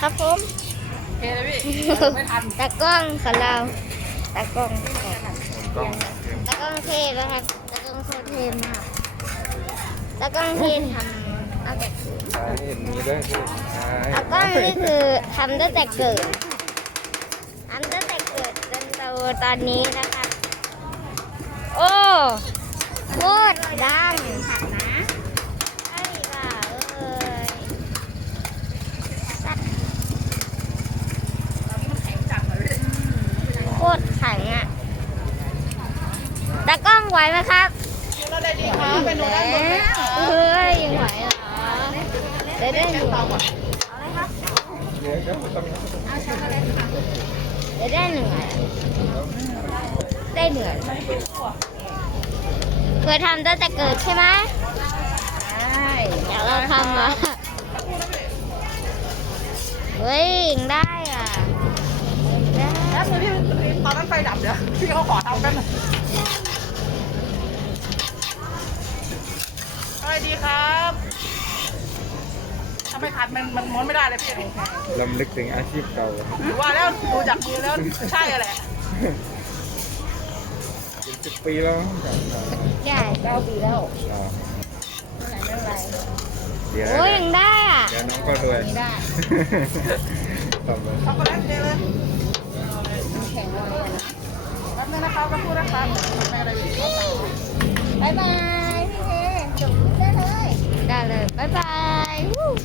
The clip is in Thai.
ครับผมโอเคเลยพี่ไม่ทันตากล้องของเราตากล้องกล้องตากล้องเทนะครับตากล้องโคตรเทมากตากล้องเททำเอาแต่เกิดใช่เห็นมือด้วยพี่ใช่ตากล้องนี่คือทำตั้งแต่เกิดทำตั้งแต่เกิดจนโตตอนนี้นะครับ โอ้โคตรดังหักนะใช่ป่ะเอ้ยสัตว์ แข็งจังเลย โคตรแข็งอะ ตากล้องไหวไหมครับเราได้ดีครับเป็นโนด้านบนเฮ้ยยังไหวเหรอได้ได้อยู่เดี๋ยวก็ต้องได้ได้เหนื่อยได้เหนื่อยเคยทำตั้งแต่เกิดใช่ไหมใช่เดี๋ยวเราทำมาเฮ้ยยังได้อะได้แล้วมือที่ตอนนั้นไฟดับเดี๋ยวพี่เขาขอทำกัน สวัสดีครับถ้าไม่ทันมันมันม้วนไม่ได้เลยพี่ลำลึกถึงอาชีพเก่าหรือว่าแล้วดูจากมือแล้วใช่แหละเป็นสิบปีแล้วมั้งครับได้เก้าปีแล้วอ๋อไม่เป็นไรเดี๋ยวโอ้ยยังได้อะ เดี๋ยวน้องก็รวยไม่ได้ทำเลยช็อกโกแลตเทเลยแข็งเลยนะแป๊บนึงนะครับก็พูดนะครับไม่อะไรอยู่บายบายพี่เจจบได้เลยได้เลย บ๊ายบาย